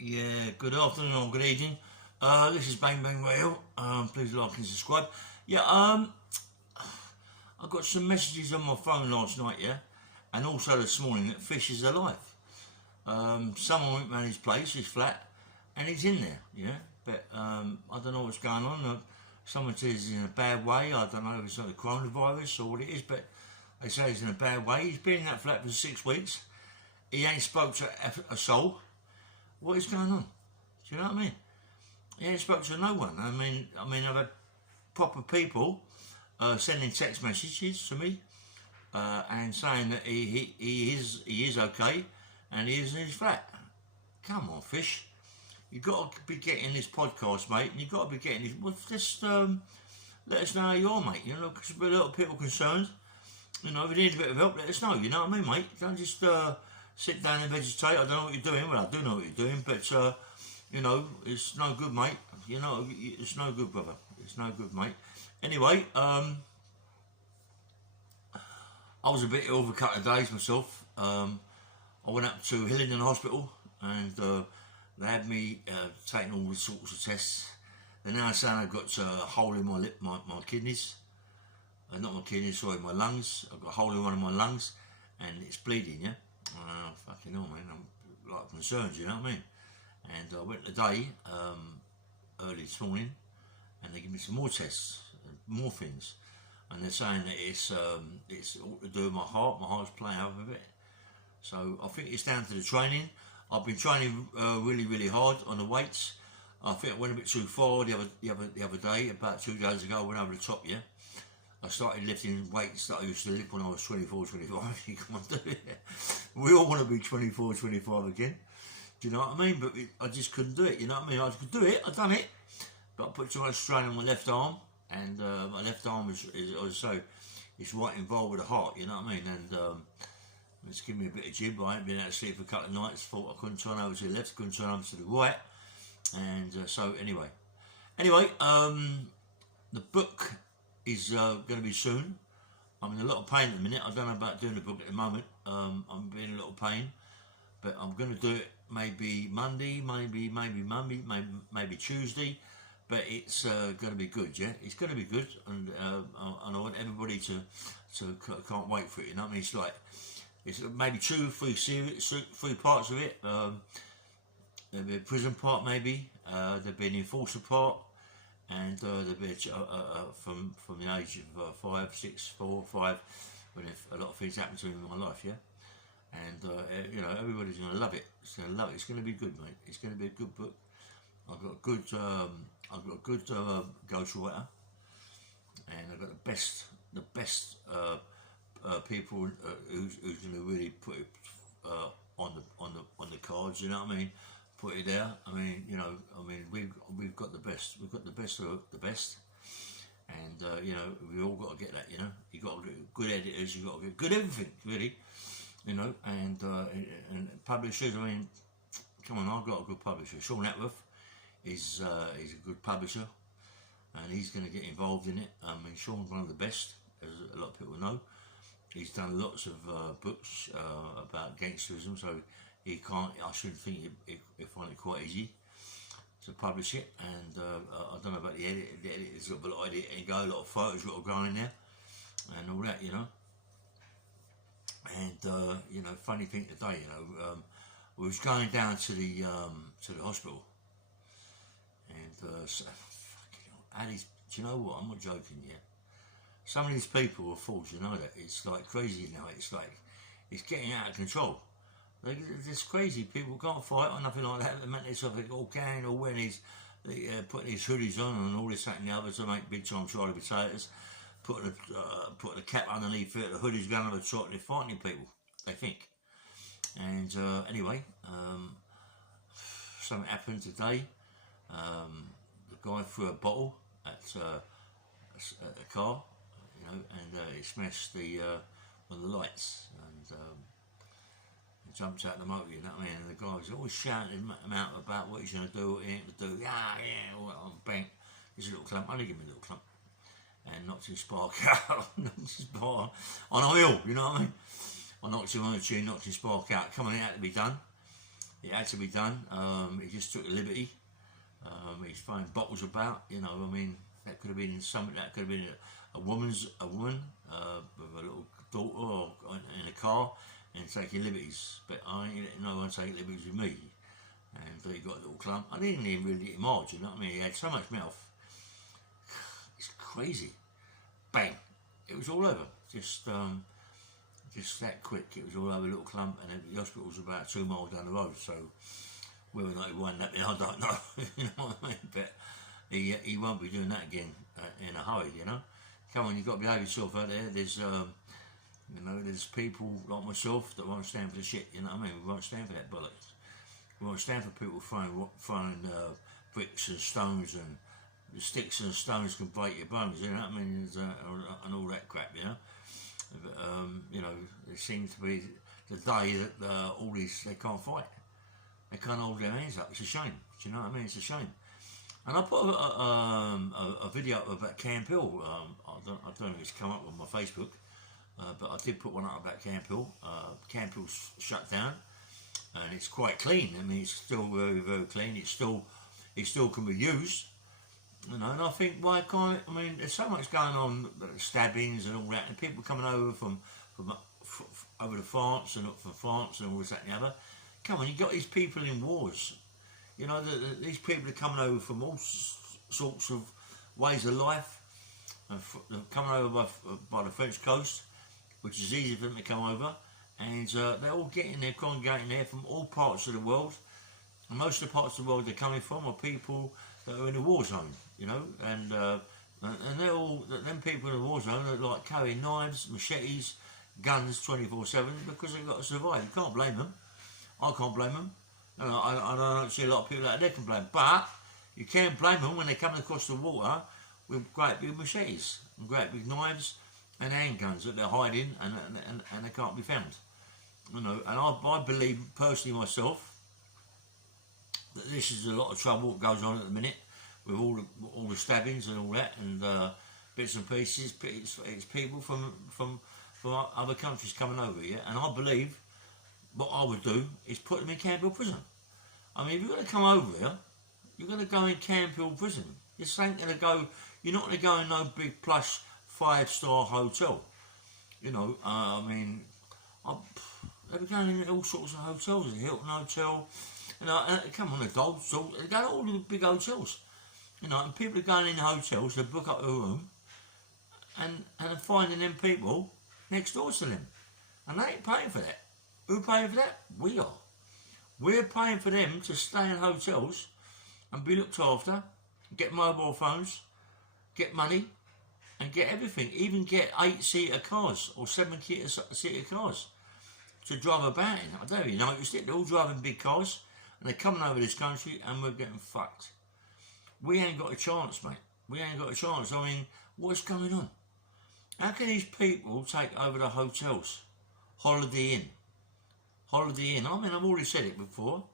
Yeah, good afternoon or good evening. This is Bang Bang Radio. Please like and subscribe. Yeah, I got some messages on my phone last night, yeah, and also this morning that fish is alive. Someone went round his place, his flat, and he's in there, yeah. But I don't know what's going on. Someone says he's in a bad way. I don't know if it's like the coronavirus or what it is, but they say he's in a bad way. He's been in that flat for 6 weeks. He ain't spoke to a soul. What is going on? Do you know what I mean? He ain't spoke to no one. I mean, I've had proper people sending text messages to me and saying that he is okay and he is in his flat. Come on, fish. You've got to be getting this podcast, mate, and you've got to be getting this. Well, just let us know how you are, mate. You know, because we're a lot of people concerned. You know, if you need a bit of help, let us know. You know what I mean, mate? Don't just sit down and vegetate. I don't know what you're doing. Well, I do know what you're doing, but you know, it's no good, mate. You know, it's no good, brother. It's no good, mate. Anyway, I was a bit ill for a couple of days myself. I went up to Hillingdon Hospital and they had me taking all sorts of tests. They're now saying I've got a hole in my lip, my kidneys. Not my kidneys, sorry, my lungs. I've got a hole in one of my lungs and it's bleeding, yeah? Fucking hell, man. I'm like concerned, you know what I mean? And I went today, early this morning, and they give me some more tests, more things. And they're saying that it's all to do with my heart. My heart's playing up a bit. So I think it's down to the training. I've been training really, really hard on the weights. I think I went a bit too far the other day, about 2 days ago. I went over the top, yeah. I started lifting weights that I used to lift when I was 24, 25. You can't do it. We all want to be 24, 25 again. Do you know what I mean? But I just couldn't do it, you know what I mean? I could do it, I've done it. But I put too much strain on my left arm. And my left arm is so it's right involved with the heart, you know what I mean? And it's given me a bit of jib. I ain't been able to sleep for a couple of nights. Thought I couldn't turn over to the left, couldn't turn over to the right. And so anyway, the book is going to be soon. I'm in a lot of pain at the minute. I don't know about doing the book at the moment. I'm in a lot of pain, but I'm going to do it maybe Monday, maybe Tuesday. But it's going to be good, yeah. It's going to be good, and I want everybody to can't wait for it. You know what I mean? It's maybe 2, 3 parts of it. There'll be a prison part, maybe. There'll be an enforcer part. And there'll be from the age of 5, 6, 4, 5, when a lot of things happen to me in my life, yeah. And you know, everybody's going to love it. It's going to love it. It's going to be good, mate. It's going to be a good book. I've got a good ghostwriter, and I've got the best people who's going to really put it on the cards. You know what I mean? Put it there. I mean, you know, we've got the best. We've got the best of the best, and you know, we all got to get that. You know, you got to get good editors. You got to get good everything, really. You know, and publishers. I mean, come on, I've got a good publisher. Sean Atworth is a good publisher, and he's going to get involved in it. I mean, Sean's one of the best, as a lot of people know. He's done lots of books about gangsterism, so he can't. I shouldn't think he'll find it quite easy to publish it. And I don't know about the edit. The editor's got a lot of editing go, a lot of photos got to go in there, and all that, you know. And you know, funny thing today, you know, we was going down to the hospital, and so, fucking, do you know what? I'm not joking, yeah. Some of these people are fools, you know that. It's like crazy now. It's like it's getting out of control. Like, it's crazy. People can't fight or nothing like that. They make themselves all gang or wearing these, putting these hoodies on and all this, that, and the other to make big time Charlie potatoes. Putting a cap underneath it, the hoodie's going over the top, and they're fighting people. They think. And anyway, something happened today. The guy threw a bottle at a car, you know, and it smashed one of the lights, and jumped out the motor, you know what I mean? And the guy was always shouting him out about what he's going to do, what he ain't going to do. Yeah, all that, bang. He's a little clump, only give me a little clump. And knocked his spark out, knocked his spark on a hill, you know what I mean? I knocked him on the chin, knocked his spark out. Come on, it had to be done. It had to be done. He just took a liberty. He's throwing bottles about. You know, I mean, that could have been something. That could have been a woman with a little daughter or in a car and taking liberties. But I ain't letting no one take liberties with me. And he got a little clump. I didn't even really hit him hard. You know what I mean? He had so much mouth. It's crazy. Bang! It was all over. Just that quick. It was all over a little clump, and the hospital was about 2 miles down the road. So whether or not he won that, I don't know. You know what I mean? But he won't be doing that again in a hurry. You know, come on, you've got to behave yourself out there. There's there's people like myself that won't stand for the shit. You know what I mean? We won't stand for that bollocks. We won't stand for people throwing bricks and stones, and the sticks and stones can break your bones. You know what I mean? And all that crap. You know. But, it seems to be the day that all these, they can't fight. They can't hold their hands up. It's a shame. Do you know what I mean? It's a shame. And I put a video up about Camp Hill. I don't know if it's come up on my Facebook, but I did put one up about Camp Hill. Camp Hill's shut down, and it's quite clean. I mean, it's still very, very clean. It still can be used. You know, and I think, why can't it? I mean, there's so much going on, stabbings and all that, and people coming over from over to France and up from France and all this, that and the other. Come on, you got these people in wars. You know, these people are coming over from all sorts of ways of life. They're coming over by the French coast, which is easy for them to come over, and they're all getting there, congregating there from all parts of the world. And most of the parts of the world they're coming from are people that are in a war zone, you know, and they're all, them people in the war zone are like carrying knives, machetes, guns 24/7 because they've got to survive. You can't blame them. I can't blame them. I don't see a lot of people that they can blame, but you can't blame them when they're coming across the water with great big machetes and great big knives and handguns that they're hiding and they can't be found. You know, and I believe personally myself that this is a lot of trouble that goes on at the minute with all the stabbings and all that, and bits and pieces. It's people from other countries coming over here, and I believe what I would do is put them in Camp Hill prison. I mean, if you're going to come over here, you're going to go in Camp Hill prison. This ain't going to go. You're not going to go in no big plush 5-star hotel. You know, I mean, they'll be going in all sorts of hotels, the Hilton Hotel. You know, come on, the Gold Salt. They go to all the big hotels. You know, and people are going in hotels to book up a room and finding them people next door to them. And they ain't paying for that. Who paying for that? We are. We're paying for them to stay in hotels and be looked after, get mobile phones, get money, and get everything. Even get 8-seater cars or 7-seater cars to drive about in. I don't know if you noticed it. They're all driving big cars and they're coming over this country and we're getting fucked. We ain't got a chance, mate. We ain't got a chance. I mean, what's going on? How can these people take over the hotels? Holiday Inn. Holiday Inn. I mean, I've already said it before,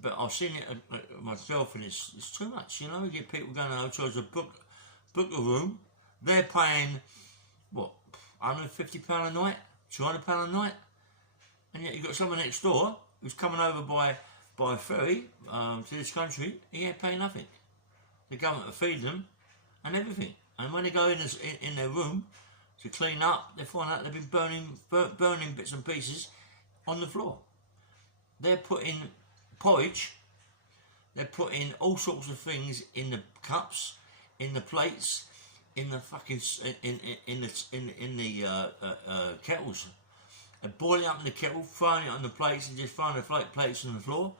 but I've seen it myself, and it's too much. You know, you get people going to hotels to book a room. They're paying what, £150 a night, £200 a night, and yet you've got someone next door who's coming over by ferry to this country. He ain't paying nothing. The government will feed them and everything. And when they go in their room to clean up, they find out they've been burning bits and pieces on the floor. They're putting porridge. They're putting all sorts of things in the cups, in the plates, in the fucking in the kettles. They're boiling up in the kettle, throwing it on the plates, and just throwing the plates on the floor.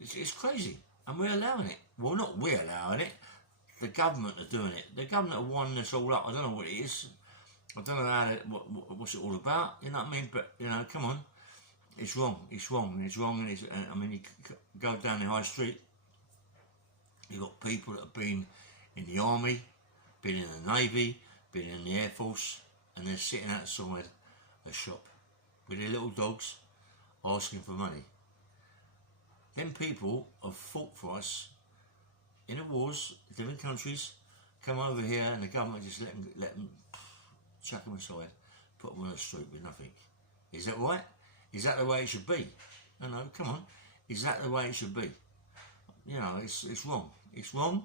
It's crazy, and we're allowing it. Well, not we're allowing it. The government are doing it. The government are winding us all up. I don't know what it is. I don't know what's it all about. You know what I mean? But you know, come on, it's wrong. It's wrong. And it's wrong. And I mean, you go down the high street. You've got people that have been in the army, been in the navy, been in the air force, and they're sitting outside a shop with their little dogs, asking for money. Them people have fought for us in the wars, different countries, come over here and the government just let them chuck them aside, put them on the street with nothing. Is that right? Is that the way it should be? No, come on. Is that the way it should be? You know, it's wrong. It's wrong,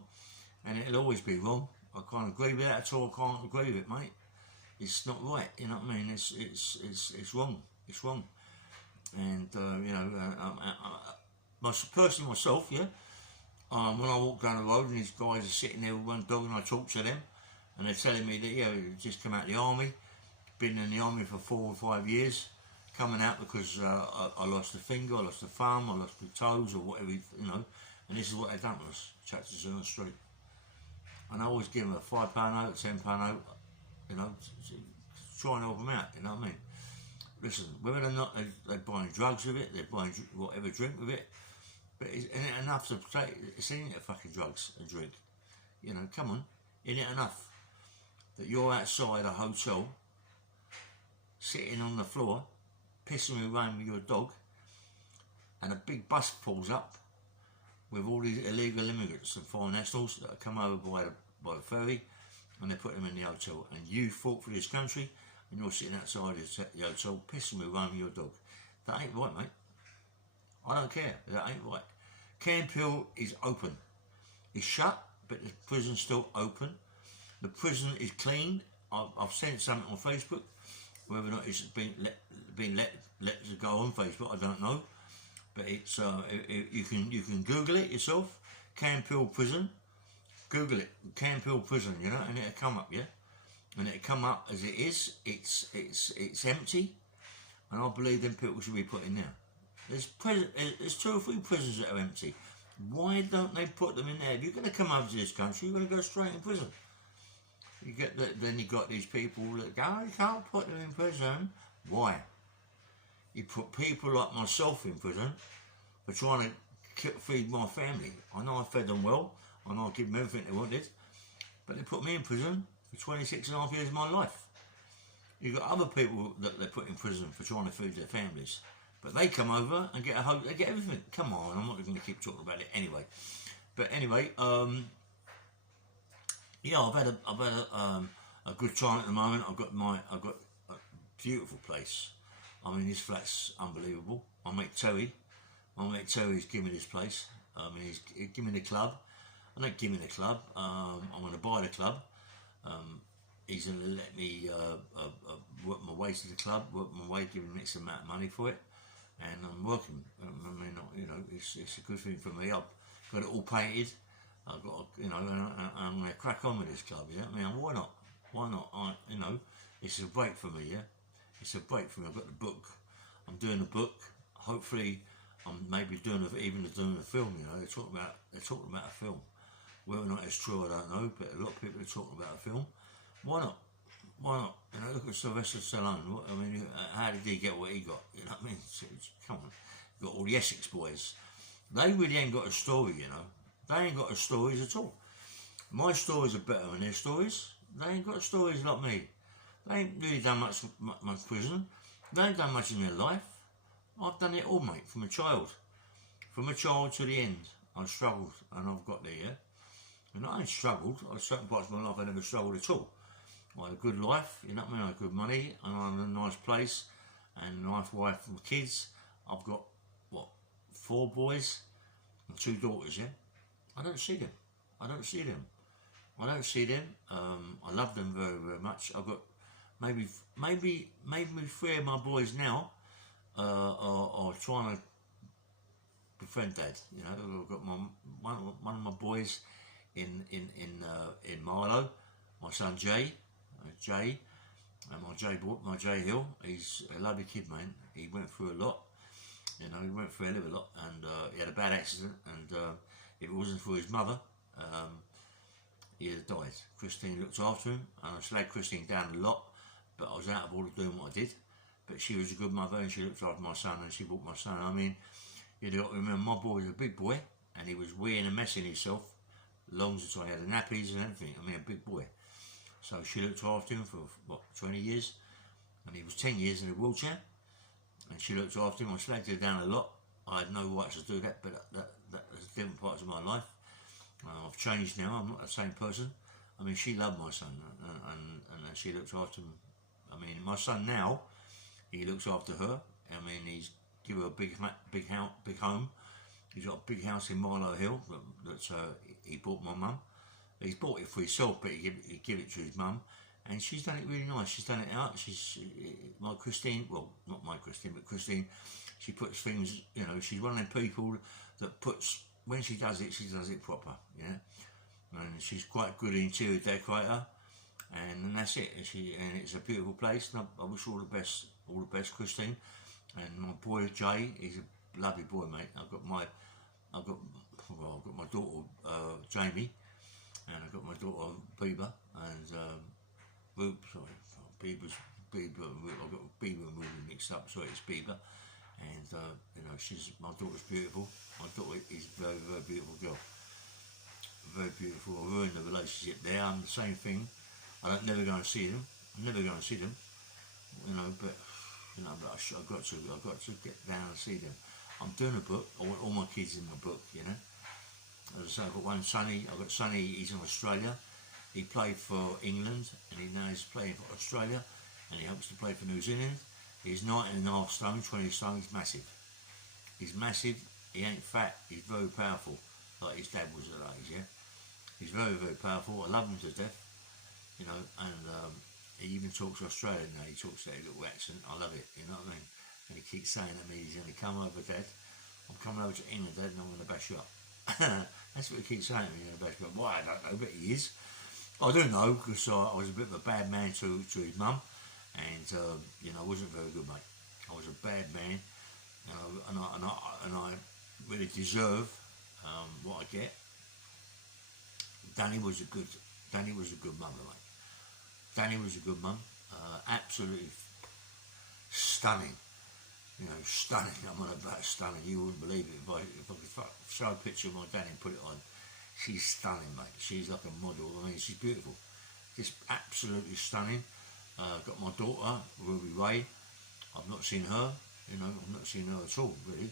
and it'll always be wrong. I can't agree with that at all. I can't agree with it, mate. It's not right. You know what I mean? It's wrong. It's wrong. And you know, personally myself, yeah. When I walk down the road and these guys are sitting there with one dog and I talk to them, and they're telling me that yeah, just come out of the army, been in the army for 4 or 5 years, coming out because I lost a finger, I lost a thumb, I lost my toes or whatever, you know, and this is what they done to us, chucked us on the street. And I always give them a £5 note, £10 note, you know, to try and help them out, you know what I mean? Listen, whether or not they're buying drugs with it, they're buying whatever drink with it, but isn't it enough to take, it's in it fucking drugs and drink. You know, come on, isn't it enough that you're outside a hotel, sitting on the floor, pissing around with your dog, and a big bus pulls up with all these illegal immigrants and foreign nationals that have come over by the ferry, and they put them in the hotel, and you fought for this country, and you're sitting outside the hotel pissing around with your dog. That ain't right, mate. I don't care. That ain't right. Camp Hill is open. It's shut, but the prison's still open. The prison is clean. I've sent something on Facebook. Whether or not it's been let to go on Facebook, I don't know. But it's you can Google it yourself. Camp Hill Prison. Google it. Camp Hill Prison. You know, and it'll come up. Yeah, and it'll come up as it is. It's empty, and I believe them people should be put in there. There's 2 or 3 prisons that are empty. Why don't they put them in there? If you're going to come over to this country, you're going to go straight in prison. You get that. Then you got these people that go, oh, you can't put them in prison. Why? You put people like myself in prison for trying to feed my family. I know I fed them well. I know I give them everything they wanted, but they put me in prison for 26 and a half years of my life. You've got other people that they put in prison for trying to feed their families. But they come over and get they get everything. Come on, I'm not going to keep talking about it anyway. But anyway, yeah, I've had a good time at the moment. I've got a beautiful place. I mean, this flat's unbelievable. My mate Terry's given me this place. I mean, he's given me the club. I don't give me the club. I'm going to buy the club. He's going to let me work my way to the club, work my way, give him an X amount of money for it. And I'm working. I mean, you know, it's a good thing for me. I've got it all painted. I've got, you know, and I'm going to crack on with this club. Yeah, I mean, why not? Why not? You know, it's a break for me. Yeah, it's a break for me. I've got the book. I'm doing a book. Hopefully, I'm maybe doing a film. You know, they're talking about a film. Whether or not it's true, I don't know. But a lot of people are talking about a film. Why not? Why not? You know, look at Sylvester Stallone. I mean, how did he get what he got? You know what I mean? Come on. You've got all the Essex boys. They really ain't got a story, you know. They ain't got stories at all. My stories are better than their stories. They ain't got stories like me. They ain't really done much prison. They ain't done much in their life. I've done it all, mate, from a child. From a child to the end. I've struggled and I've got there, yeah. And I ain't struggled. At certain parts of my life I never struggled at all. I had a good life, you know what I mean? I had good money, and I'm in a nice place, and a nice wife and kids. I've got, 4 boys and 2 daughters, yeah? I don't see them. I don't see them. I love them very, very much. I've got maybe 3 of my boys now are trying to befriend Dad. You know, I've got one of my boys in Milo, my son Jay, and my Jay Hill. He's a lovely kid, man. He went through a lot, you know. He went through a hell of a lot, and he had a bad accident. And if it wasn't for his mother, he'd have died. Christine looked after him, and I slowed Christine down a lot, but I was out of order doing what I did. But she was a good mother, and she looked after my son, and she brought my son. I mean, you've got to remember, my boy was a big boy, and he was weeing and messing himself. Long as I had the nappies and everything. I mean, a big boy. So she looked after him for 20 years, and he was 10 years in a wheelchair, and she looked after him. I slagged her down a lot. I had no rights to do that, but that's different parts of my life. I've changed now. I'm not the same person. I mean, she loved my son, and she looked after him. I mean, my son now, he looks after her. I mean, he's give her a big home. He's got a big house in Milo Hill that he bought my mum. He's bought it for himself, but he give it to his mum, and she's done it really nice. She's done it out. My Christine, well, not my Christine, but Christine. She puts things, she's one of them people that puts, when she does it proper, yeah. And she's quite good interior decorator, and that's it. And it's a beautiful place. And I wish all the best, Christine. And my boy Jay, he's a lovely boy, mate. I've got my daughter Jamie, and I've got my daughter Bieber, and Bieber. I've got Bieber and Ruby mixed up. Sorry, it's Bieber, and my daughter's beautiful. My daughter is a very, very beautiful girl, very beautiful. I ruined the relationship there. I'm the same thing. I don't never go and see them. I'm never going to see them, but. But I've got to get down and see them. I'm doing a book. I want all my kids in my book, As I say, I've got one Sonny. I've got Sonny. He's in Australia. He played for England, and now he's playing for Australia, and he hopes to play for New Zealand. He's 19.5 stone, 20 stone. He's massive. He's massive. He ain't fat. He's very powerful, like his dad was at that age. Yeah, he's very, very powerful. I love him to death, and. He even talks Australian now. He talks that little accent. I love it. You know what I mean? And he keeps saying to me, he's going to come over, Dad. I'm coming over to England, Dad, and I'm going to bash you up. That's what he keeps saying to me. He's going to bash me up. Why? I don't know, but he is. I do know because I was a bit of a bad man to his mum, and I wasn't very good, mate. I was a bad man, and I really deserve what I get. Danny was a good mother, mate. Danny was a good mum, absolutely stunning, stunning. I'm on about stunning. You wouldn't believe it if I could show a picture of my Danny and put it on. She's stunning, mate. She's like a model. I mean, she's beautiful, just absolutely stunning. Got my daughter Ruby Ray. I've not seen her. I've not seen her at all, really.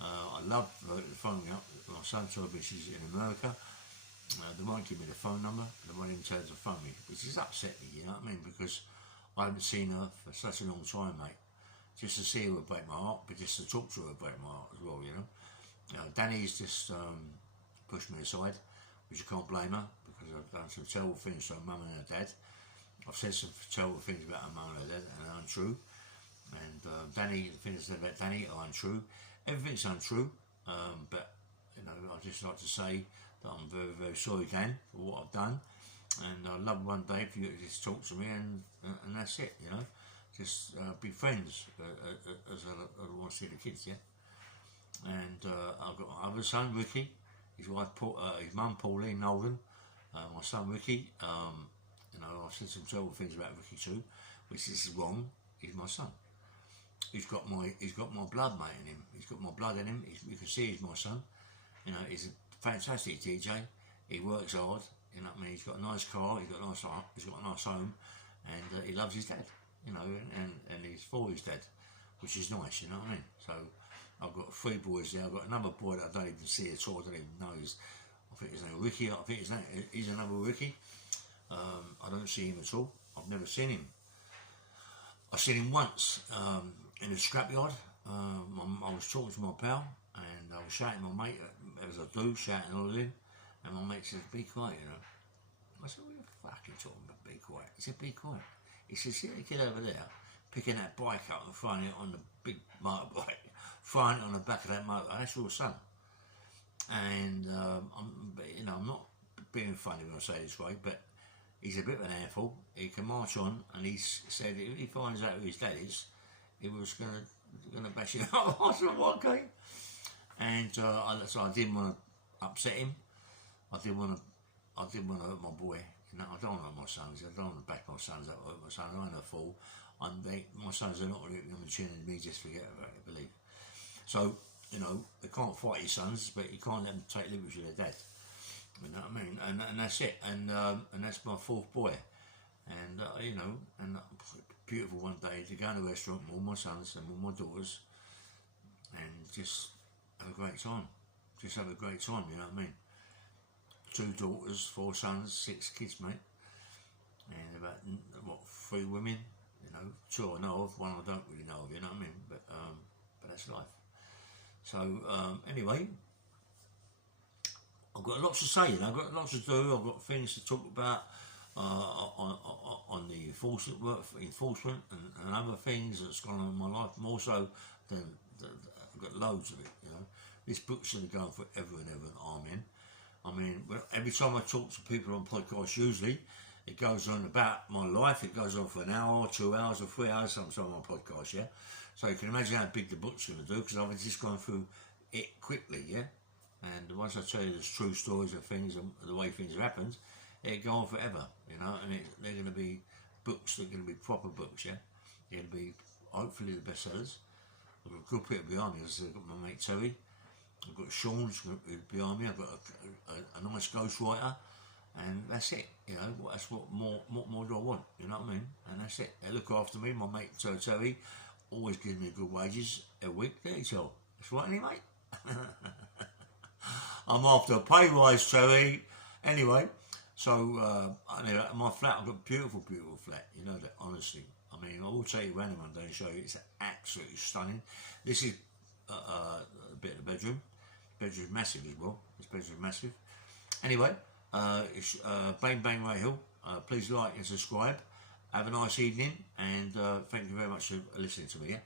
I love phoning up. My son told me she's in America. They won't give me the phone number, they won't even tell her to phone me, which has upset me, you know what I mean, because I haven't seen her for such a long time, mate. Just to see her would break my heart, but just to talk to her would break my heart as well, Danny's just pushed me aside, which I can't blame her, because I've done some terrible things to her mum and her dad. I've said some terrible things about her mum and her dad, and they're untrue. And the things I said about Danny are untrue. Everything's untrue, but, I'd just like to say that I'm very, very sorry, Dan, for what I've done, and I'd love one day for you to just talk to me, and that's it, just be friends, as I want to see the kids, yeah. And I've got my other son, Ricky, his wife, his mum, Pauline Nolan, my son, Ricky. I've said some terrible things about Ricky too, which is wrong. He's my son. He's got my blood, mate, in him. He's got my blood in him. You can see he's my son. He's a fantastic DJ. He works hard. He's got a nice car. He's got a nice home, and he loves his dad. And he's for his dad, which is nice. You know what I mean? So I've got 3 boys there. I've got another boy that I don't even see at all. I don't even know I think his name Ricky. I think he's another Ricky. I don't see him at all. I've never seen him. I've seen him once in a scrapyard. I was talking to my pal, and I was shouting at my mate, as I do, shouting all of him, and my mate says, "Be quiet, I said, "What are you fucking talking about, be quiet?" He said, "Be quiet." He said, "See the kid over there, picking that bike up and throwing it on the big motorbike, throwing it on the back of that motor, that's your son." And I'm not being funny when I say it this way, but he's a bit of an handful. He can march on, and he said if he finds out who his dad is, he was gonna bash it up. I said, "Well, okay." And so I didn't want to upset him. I didn't want to hurt my boy. I don't want to hurt my sons. I don't want to bash my sons up, hurt my sons. I ain't a fool. My sons are not really going to tune in me. Just forget about it. I believe. So they can't fight your sons, but you can't let them take liberties with their dad. You know what I mean? And that's it. And that's my 4th boy. And and beautiful one day to go in a restaurant with all my sons and all my daughters, and just have a great time. Just have a great time. You know what I mean? 2 daughters, 4 sons, 6 kids, mate, and about 3 women. 2 I know of, 1 I don't really know of. You know what I mean? But that's life. So anyway, I've got lots to say, you know, I've got lots to do, I've got things to talk about on the enforcement work, enforcement and other things that's gone on in my life, more so than I've got loads of it, you know. This book's going to go on forever and ever that I'm in. I mean, every time I talk to people on podcasts, usually, it goes on about my life, it goes on for an hour, 2 hours or 3 hours, sometimes on my podcast, yeah? So you can imagine how big the book's going to do, because I've just gone through it quickly, yeah? And once I tell you the true stories of things and the way things have happened, it'll go on forever, you know, and they're going to be books, they're going to be proper books, yeah? They're going to be, hopefully, the bestsellers. I've got a good people behind me, I've got my mate Terry, I've got Sean behind me, I've got a nice ghostwriter, and that's it, you know, that's what more do I want, you know what I mean? And that's it, they look after me, my mate Terry always gives me good wages a week, there you go. That's right, any mate? I'm after a pay rise, Terry. Anyway, so anyway, my flat, I've got a beautiful, beautiful flat, you know that, honestly. I mean, I will take you around one day and show you, it's absolutely stunning. This is a bit of the bedroom. Bedroom's massive as well. This bedroom's massive. Anyway, it's Bang Bang Ray Hill. Please like and subscribe. Have a nice evening, and thank you very much for listening to me. Yeah?